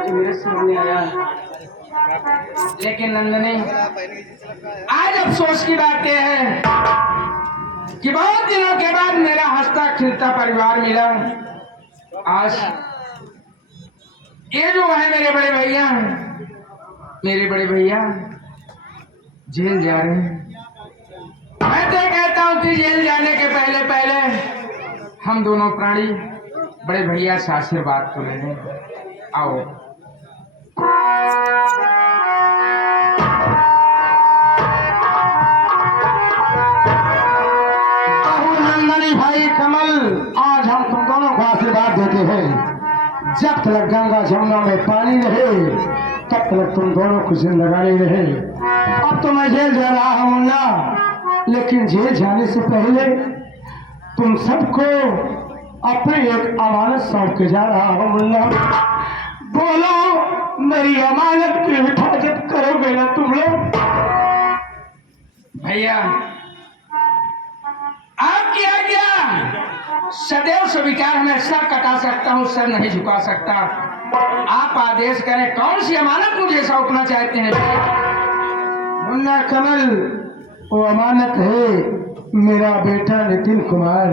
आज मेरे सामने आया। लेकिन नंदनी, आज अफसोस की बात यह है कि बहुत दिनों के बाद मेरा हंसता खिलता परिवार मिला। आज ये जो है मेरे बड़े भैया जेल जा रहे हैं। मैं तो कहता हूँ कि जेल जाने के पहले पहले हम दोनों प्राणी बड़े भैया से आशीर्वाद तो ले लें। आओ। नंदनी भाई कमल, आज हम तुम दोनों को आशीर्वाद देते हैं। जब तक गंगा जमुना में पानी रहे तब तक तुम दोनों को जिंदगानी रहे। अब तो मैं जेल जा रहा हूँ मुन्ना, लेकिन जेल जाने से पहले तुम सबको अपनी एक अमानत सौंप के जा रहा हूँ मुन्ना। बोलो, मेरी अमानत की हिफाजत करोगे ना तुम लोग? भैया, आपकी आज्ञा सदैव स्वीकार। मैं सर कटा सकता हूँ, सर नहीं झुका सकता। आप आदेश करें, कौन सी अमानत मुझे सौंपना चाहते हैं? मुन्ना कमल, वो अमानत है मेरा बेटा नितिन कुमार।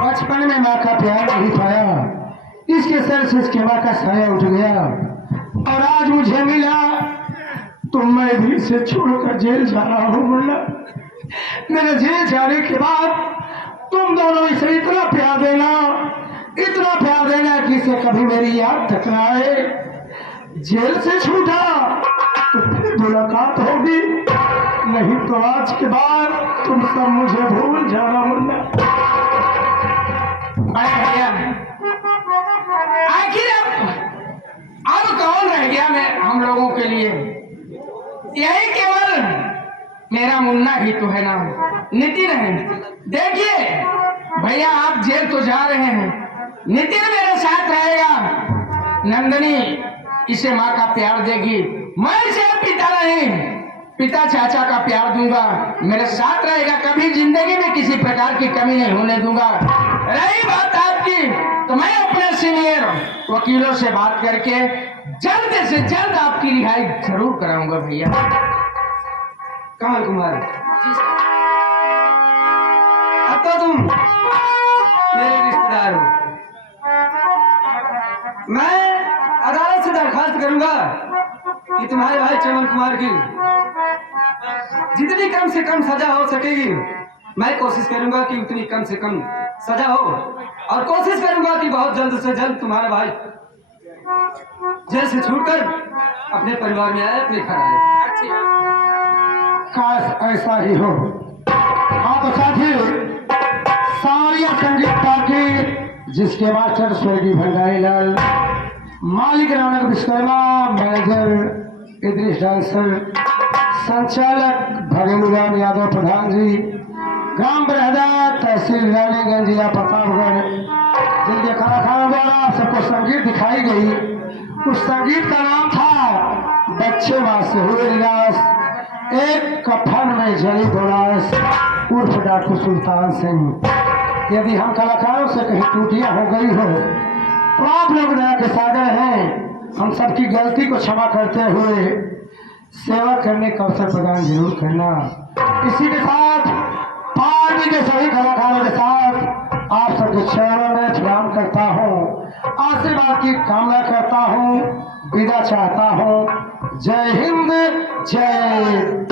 बचपन में माँ का प्यार नहीं पाया, इसके सर से इसके माँ का साया उठ गया और आज मुझे मिला तो मैं भी इसे छोड़कर जेल जा रहा हूँ मुन्ना। मेरे जेल जाने के बाद तुम दोनों इसे इतना प्यार देना कि इसे कभी मेरी याद तक ना आए। जेल से छूटा तो फिर मुलाकात होगी, नहीं तो आज के बाद तुम सब मुझे भूल जाना मुन्ना। भैया, आखिर अब कौन रह गया मैं हम लोगों के लिए? यही केवल मेरा मुन्ना ही तो है ना, नितिन है। देखिए भैया, आप जेल तो जा रहे हैं, नितिन मेरे साथ रहेगा। नंदनी इसे माँ का प्यार देगी, मैं इसे पिता चाचा का प्यार दूंगा। मेरे साथ रहेगा, कभी जिंदगी में किसी प्रकार की कमी नहीं होने दूंगा। रही बात आपकी, तो मैं अपने सीनियर वकीलों से बात करके जल्द से जल्द आपकी रिहाई जरूर कराऊंगा भैया। कमल कुमार, अब तो तुम मेरे रिश्तेदार हो। मैं अदालत से दरखास्त करूंगा कि तुम्हारे भाई चमन कुमार की जितनी कम से कम सजा हो सकेगी, मैं कोशिश करूंगा कि उतनी कम से कम सजा हो, और कोशिश करूंगा कि बहुत जल्द से जल्द तुम्हारा भाई जेल से छूटकर अपने परिवार में आए, अपने घर आए। काश ऐसा ही हो। आप साथी, सारिया संगीत पार्टी जिसके मास्टर स्वर्गीय भंडारी लाल, मालिक रौनक विश्वकर्मा, मैनेजर इद्रिस डांसर, संचालक भगेंद्र राम यादव प्रधान जी, ग्राम बरहदा, तहसील रानीगंज, जिला प्रतापगढ़, जिनके कलाकारों द्वारा आप सबको संगीत दिखाई गई। उस संगीत का नाम था बच्चे माँ से हुए निराश, एक कफन में जली गोलास, उर्फ डाकू सुल्तान सिंह। यदि हम कलाकारों से कहीं त्रुटियां हो गई हो तो आप लोग दया के सागर हैं, हम सबकी गलती को क्षमा करते हुए सेवा करने का अवसर प्रदान जरूर करना। इसी के साथ पार्टी के सभी कलाकारों के साथ आप सबके चरणों में प्रणाम करता हूँ, आशीर्वाद की कामना करता हूँ, विदा चाहता हूँ। जय हिंद, जय